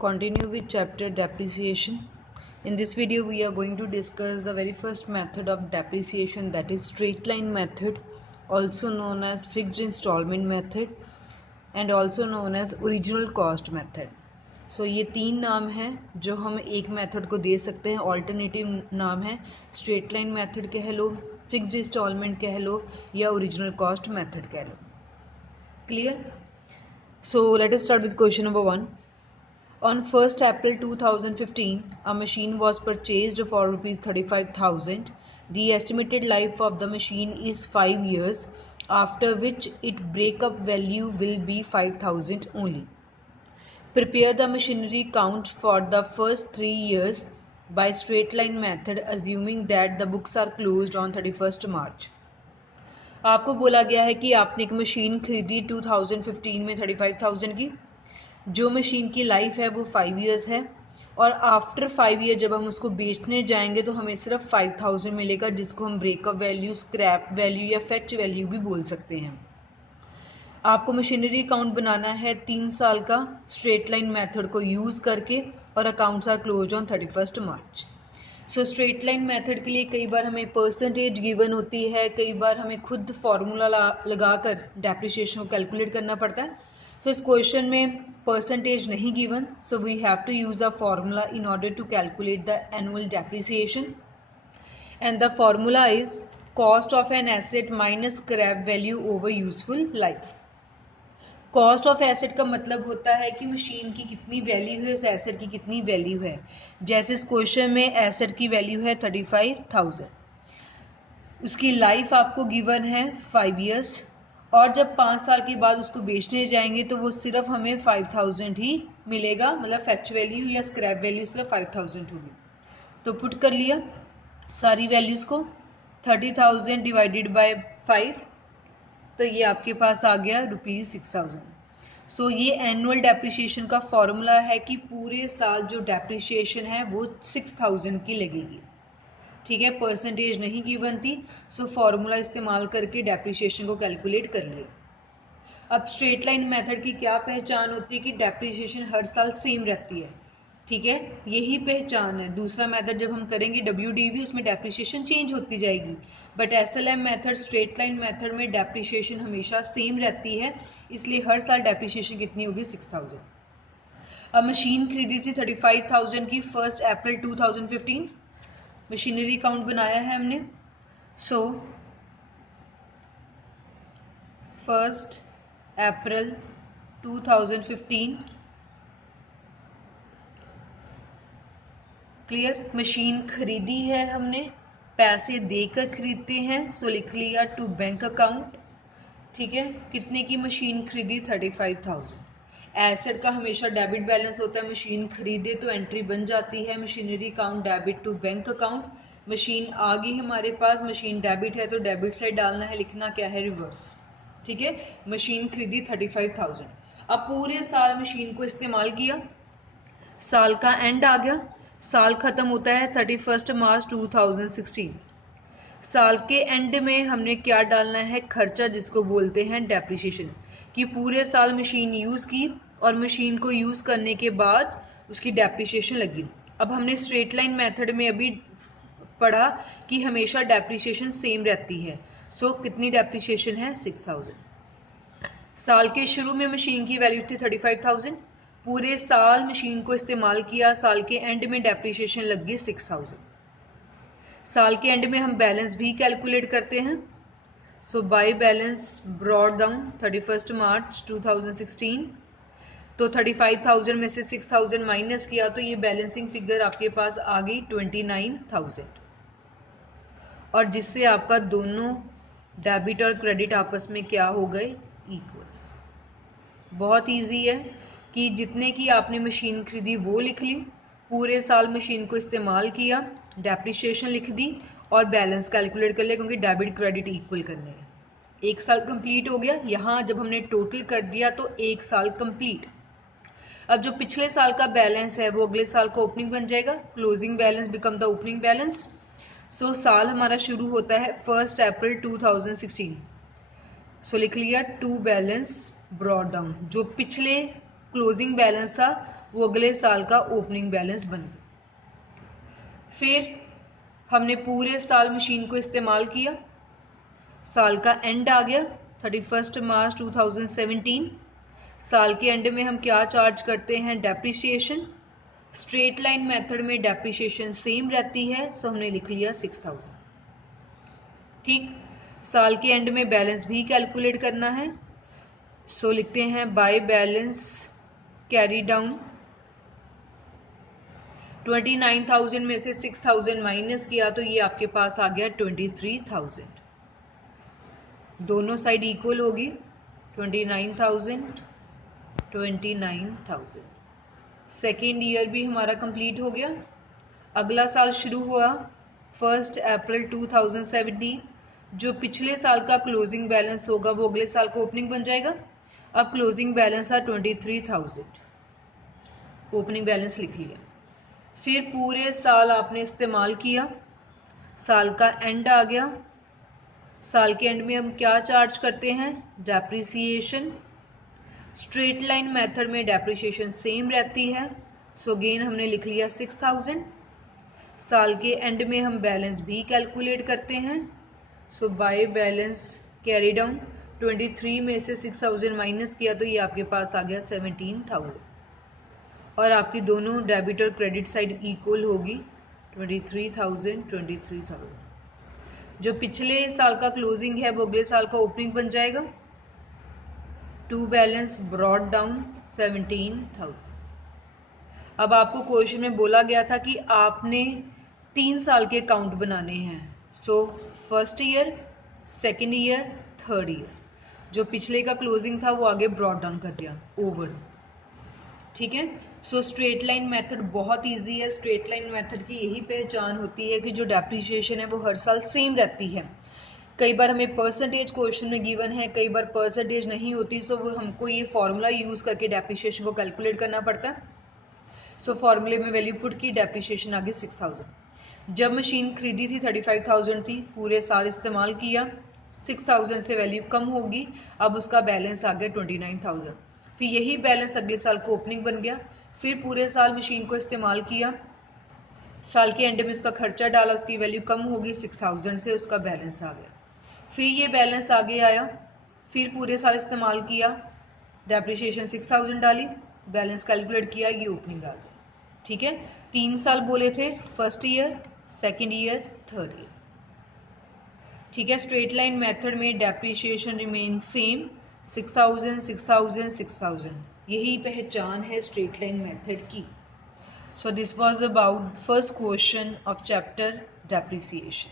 Continue with chapter depreciation. In this video we are going to discuss the very first method of depreciation, that is straight line method, also known as fixed installment method and also known as original cost method. So ये तीन नाम हैं जो हम एक method को दे सकते हैं. ऑल्टरनेटिव नाम है स्ट्रेट लाइन मेथड कह लो, फिक्स्ड इंस्टॉलमेंट कह लो या ओरिजिनल कॉस्ट मेथड कह लो. Clear? So let us start with question number 1. On 1st April 2015, a machine was purchased for rupees 35,000. The estimated life of the machine is 5 years, after which its breakup value will be 5,000 only. Prepare the machinery count for the first 3 years by straight line method, assuming that the books are closed on 31st March. आपको बोला गया है कि आपने एक machine खरीदी 2015 में 35,000 की. जो मशीन की लाइफ है वो 5 इयर्स है और आफ्टर 5 ईयर जब हम उसको बेचने जाएंगे तो हमें सिर्फ 5,000 मिलेगा, जिसको हम ब्रेकअप वैल्यू, स्क्रैप वैल्यू या फेच वैल्यू भी बोल सकते हैं. आपको मशीनरी अकाउंट बनाना है 3 साल का स्ट्रेट लाइन मेथड को यूज़ करके और accounts are close on 31st March. So straight line method के लिए कई बार हमें परसेंटेज गिवन होती है, कई बार हमें खुद फार्मूला लगाकर डेप्रिसिएशन को कैलकुलेट करना पड़ता है. सो इस क्वेश्चन में परसेंटेज नहीं given, so we have to use a formula in order to calculate the annual depreciation and the formula is cost of an asset minus scrap value over useful life. Cost of asset का मतलब होता है कि machine की कितनी value है, उस asset की कितनी वैल्यू है. जैसे इस क्वेश्चन में एसेट की वैल्यू है 35,000, उसकी लाइफ आपको गिवन है 5 इयर्स और जब 5 साल के बाद उसको बेचने जाएंगे तो वो सिर्फ हमें 5,000 ही मिलेगा, मतलब फेच वैल्यू या स्क्रैप वैल्यू सिर्फ 5,000 होगी. तो पुट कर लिया सारी वैल्यूज़ को, 30,000 डिवाइडेड बाय 5, तो ये आपके पास आ गया ₹6,000. सो ये एनुअल डेप्रिसिएशन का फॉर्मूला है कि पूरे साल जो डेप्रिसिएशन है वो 6,000 की लगेगी. ठीक है, परसेंटेज नहीं गिवन थी, सो फॉर्मूला इस्तेमाल करके डेप्रिसिएशन को कैलकुलेट कर लिया. अब स्ट्रेट लाइन मेथड की क्या पहचान होती है कि डेप्रिसिएशन हर साल सेम रहती है. ठीक है, यही पहचान है. दूसरा मेथड जब हम करेंगे WDV, उसमें डेप्रिसिएशन चेंज होती जाएगी, but SLM method, straight line method में डेप्रिसिएशन हमेशा सेम रहती है, इसलिए हर साल डेप्रिसिएशन कितनी होगी 6,000. अब मशीन खरीदी थी 35,000 की 1 अप्रैल 2015. मशीनरी अकाउंट बनाया है हमने. सो 1 अप्रैल 2015, क्लियर. मशीन खरीदी है हमने, पैसे देकर खरीदते हैं, सो लिख लिया टू बैंक अकाउंट. ठीक है, कितने की मशीन खरीदी 35,000. एसेट का हमेशा डेबिट बैलेंस होता है, मशीन खरीदे तो एंट्री बन जाती है machinery account debit to bank account. Machine आ गई हमारे पास, मशीन डेबिट है तो डेबिट साइड डालना है, लिखना क्या है रिवर्स. ठीक है, मशीन खरीदी 35,000. अब पूरे साल मशीन को इस्तेमाल किया, साल का एंड आ गया, साल खत्म होता है 31 मार्च 2016. साल के एंड में हमने क्या डालना है, खर्चा, जिसको बोलते हैं डेप्रिसिएशन, कि पूरे साल मशीन यूज़ की और मशीन को यूज़ करने के बाद उसकी डेप्रिसिएशन लगी. अब हमने स्ट्रेट लाइन मेथड में अभी पढ़ा कि हमेशा डेप्रिसिएशन सेम रहती है. सो कितनी डेप्रिसिएशन है 6,000. साल के शुरू में मशीन की वैल्यू थी 35,000, पूरे साल मशीन को इस्तेमाल किया, साल के एंड में डेप्रिसिएशन लग गई 6,000. साल के एंड में हम बैलेंस भी कैलकुलेट करते हैं. सो बाय बैलेंस ब्रॉट डाउन 31 मार्च 2016, तो 35,000 में से 6,000 माइनस किया तो ये बैलेंसिंग फिगर आपके पास आ गई 29,000, और जिससे आपका दोनों डेबिट और क्रेडिट आपस में क्या हो गए, इक्वल. बहुत इजी है कि जितने की आपने मशीन खरीदी वो लिख ली, पूरे साल मशीन को इस्तेमाल किया, डेप्रिसिएशन लिख दी और बैलेंस कैलकुलेट कर लिया, क्योंकि डेबिट क्रेडिट इक्वल करने हैं. एक साल कंप्लीट हो गया. यहाँ जब हमने टोटल कर दिया तो एक साल कंप्लीट. अब जो पिछले साल का बैलेंस है वो अगले साल का ओपनिंग बन जाएगा, closing balance become the opening balance. So साल हमारा शुरू होता है 1 अप्रैल 2016. सो लिख लिया टू बैलेंस ब्रॉट डाउन, जो पिछले क्लोजिंग बैलेंस था वो अगले साल का ओपनिंग बैलेंस बन गया। फिर हमने पूरे साल मशीन को इस्तेमाल किया, साल का एंड आ गया 31 मार्च 2017। साल के एंड में हम क्या चार्ज करते हैं, डेप्रिसिएशन। स्ट्रेट लाइन मेथड में डेप्रिसिएशन सेम रहती है, सो हमने लिख लिया 6000। ठीक, साल के एंड में बैलेंस भी कैलकुलेट करना है, सो लिखते हैं बाय बैलेंस कैरी डाउन। 29,000 में से 6,000 माइनस किया तो ये आपके पास आ गया 23,000। दोनों साइड इक्वल होगी, 29,000 29,000। सेकेंड ईयर भी हमारा कंप्लीट हो गया। अगला साल शुरू हुआ 1 अप्रैल 2017। जो पिछले साल का क्लोजिंग बैलेंस होगा वो अगले साल का ओपनिंग बन जाएगा। अब क्लोजिंग बैलेंस था 23,000, ओपनिंग बैलेंस लिख लिया। फिर पूरे साल आपने इस्तेमाल किया, साल का एंड आ गया। साल के एंड में हम क्या चार्ज करते हैं, डेप्रिसिएशन। स्ट्रेट लाइन मेथड में डेप्रिसिएशन सेम रहती है, सो अगेन हमने लिख लिया 6000। साल के एंड में हम बैलेंस भी कैलकुलेट करते हैं, सो बाय बैलेंस कैरी डाउन। 23 में से 6000 माइनस किया तो ये आपके पास आ गया 17,000। और आपकी दोनों डेबिट और क्रेडिट साइड इक्वल होगी, 23,000 23,000। जो पिछले साल का क्लोजिंग है वो अगले साल का ओपनिंग बन जाएगा। To balance brought down 17,000। अब आपको क्वेश्चन में बोला गया था कि आपने 3 साल के अकाउंट बनाने हैं, so first year, second year, third year. जो पिछले का क्लोजिंग था वो आगे ब्रॉट डाउन कर दिया ओवर। ठीक है, सो स्ट्रेट लाइन मेथड बहुत इजी है। स्ट्रेट लाइन मेथड की यही पहचान होती है कि जो डेप्रिसिएशन है वो हर साल सेम रहती है। कई बार हमें परसेंटेज क्वेश्चन में गिवन है, कई बार परसेंटेज नहीं होती, सो वो हमको ये फॉर्मूला यूज करके डेप्रिसिएशन को कैलकुलेट करना पड़ता है। सो फॉर्मूले में वैल्यू पुट की, डेप्रिसिएशन आ गई 6000। जब मशीन खरीदी थी 35,000 थी, पूरे साल इस्तेमाल किया, 6000 से वैल्यू कम होगी, अब उसका बैलेंस आ गया 29,000। फिर यही बैलेंस अगले साल को ओपनिंग बन गया। फिर पूरे साल मशीन को इस्तेमाल किया, साल के एंड में उसका खर्चा डाला, उसकी वैल्यू कम होगी 6000 से, उसका बैलेंस आ गया। फिर ये बैलेंस आगे आया, फिर पूरे साल इस्तेमाल किया, डेप्रिसिएशन 6000 डाली, बैलेंस कैलकुलेट किया, ये ओपनिंग आ गया। ठीक है, 3 साल बोले थे, first year, second year, third year. ठीक है, स्ट्रेट लाइन मेथड में डेप्रिसिएशन रिमेन सेम, 6000 6000 6000। यही पहचान है स्ट्रेट लाइन मेथड की। So this was about first question of chapter depreciation.